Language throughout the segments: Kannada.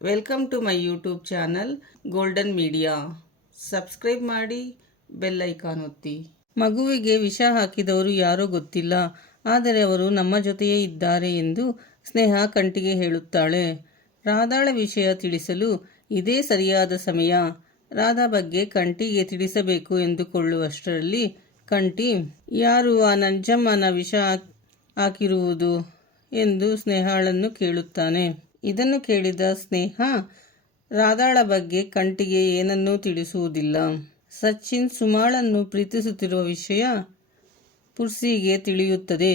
Welcome to my YouTube channel golden media. Subscribe ಮಾಡಿ, ಬೆಲ್ ಐಕಾನ್ ಒತ್ತಿ. ಮಗುವಿಗೆ ವಿಷ ಹಾಕಿದವರು ಯಾರೋ ಗೊತ್ತಿಲ್ಲ, ಆದರೆ ಅವರು ನಮ್ಮ ಜೊತೆಯೇ ಇದ್ದಾರೆ ಎಂದು ಸ್ನೇಹ ಕಂಠಿಗೆ ಹೇಳುತ್ತಾಳೆ. ರಾಧಾಳ ವಿಷಯ ತಿಳಿಸಲು ಇದೇ ಸರಿಯಾದ ಸಮಯ. ರಾಧಾ ಬಗ್ಗೆ ಕಂಠಿಗೆ ತಿಳಿಸಬೇಕು ಎಂದುಕೊಳ್ಳುವಷ್ಟರಲ್ಲಿ ಕಂಠಿ, ಯಾರು ಆ ನಂಜಮ್ಮನ ವಿಷ ಹಾಕಿರುವುದು ಎಂದು ಸ್ನೇಹಾಳನ್ನು ಕೇಳುತ್ತಾನೆ. ಇದನ್ನು ಕೇಳಿದ ಸ್ನೇಹ ರಾಧಾಳ ಬಗ್ಗೆ ಕಂಠಿಗೆ ಏನನ್ನೂ ತಿಳಿಸುವುದಿಲ್ಲ. ಸಚಿನ್ ಸುಮಾಳನ್ನು ಪ್ರೀತಿಸುತ್ತಿರುವ ವಿಷಯ ಪುರ್ಸಿಗೆ ತಿಳಿಯುತ್ತದೆ.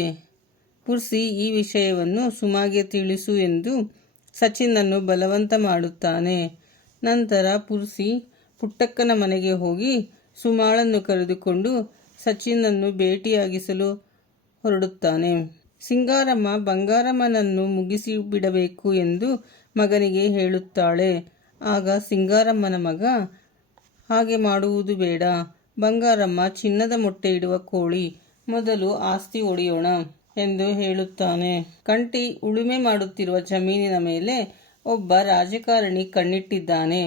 ಪುರ್ಸಿ ಈ ವಿಷಯವನ್ನು ಸುಮಾಗೆ ತಿಳಿಸು ಎಂದು ಸಚಿನ್ನನ್ನು ಬಲವಂತ ಮಾಡುತ್ತಾನೆ. ನಂತರ ಪುರ್ಸಿ ಪುಟ್ಟಕ್ಕನ ಮನೆಗೆ ಹೋಗಿ ಸುಮಾಳನ್ನು ಕರೆದುಕೊಂಡು ಸಚಿನ್ನನ್ನು ಭೇಟಿಯಾಗಿಸಲು ಹೊರಡುತ್ತಾನೆ. ಸಿಂಗಾರಮ್ಮ ಬಂಗಾರಮ್ಮನನ್ನು ಮುಗಿಸಿ ಬಿಡಬೇಕು ಎಂದು ಮಗನಿಗೆ ಹೇಳುತ್ತಾಳೆ. ಆಗ ಸಿಂಗಾರಮ್ಮನ ಮಗ, ಹಾಗೆ ಮಾಡುವುದು ಬೇಡ, ಬಂಗಾರಮ್ಮ ಚಿನ್ನದ ಮೊಟ್ಟೆ ಇಡುವ ಕೋಳಿ, ಮೊದಲು ಆಸ್ತಿ ಒಡೆಯೋಣ ಎಂದು ಹೇಳುತ್ತಾನೆ. ಕಂಠಿ ಉಳುಮೆ ಮಾಡುತ್ತಿರುವ ಜಮೀನಿನ ಮೇಲೆ ಒಬ್ಬ ರಾಜಕಾರಣಿ ಕಣ್ಣಿಟ್ಟಿದ್ದಾನೆ.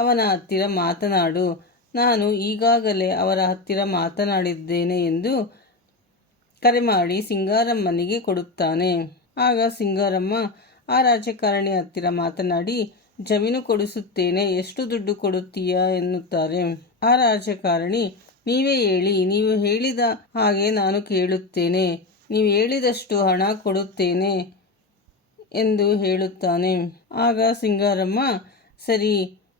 ಅವನ ಹತ್ತಿರ ಮಾತನಾಡು, ನಾನು ಈಗಾಗಲೇ ಅವರ ಹತ್ತಿರ ಮಾತನಾಡಿದ್ದೇನೆ ಎಂದು ಕರೆ ಮಾಡಿ ಸಿಂಗಾರಮ್ಮನಿಗೆ ಕೊಡುತ್ತಾನೆ. ಆಗ ಸಿಂಗಾರಮ್ಮ ಆ ರಾಜಕಾರಣಿ ಹತ್ತಿರ ಮಾತನಾಡಿ ಜಮೀನು ಕೊಡಿಸುತ್ತೇನೆ, ಎಷ್ಟು ದುಡ್ಡು ಕೊಡುತ್ತೀಯಾ ಎನ್ನುತ್ತಾರೆ. ಆ ರಾಜಕಾರಣಿ, ನೀವೇ ಹೇಳಿ, ನೀವು ಹೇಳಿದ ಹಾಗೆ ನಾನು ಕೇಳುತ್ತೇನೆ, ನೀವು ಹೇಳಿದಷ್ಟು ಹಣ ಕೊಡುತ್ತೇನೆ ಎಂದು ಹೇಳುತ್ತಾನೆ. ಆಗ ಸಿಂಗಾರಮ್ಮ, ಸರಿ,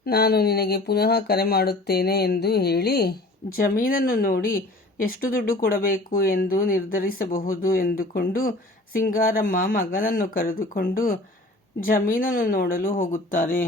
ನಾನು ನಿನಗೆ ಪುನಃ ಕರೆ ಮಾಡುತ್ತೇನೆ ಎಂದು ಹೇಳಿ ಜಮೀನನ್ನು ನೋಡಿ ಎಷ್ಟು ದುಡ್ಡು ಕೊಡಬೇಕು ಎಂದು ನಿರ್ಧರಿಸಬಹುದು ಎಂದುಕೊಂಡು ಸಿಂಗಾರಮ್ಮ ಮಗನನ್ನು ಕರೆದುಕೊಂಡು ಜಮೀನನ್ನು ನೋಡಲು ಹೋಗುತ್ತಾರೆ.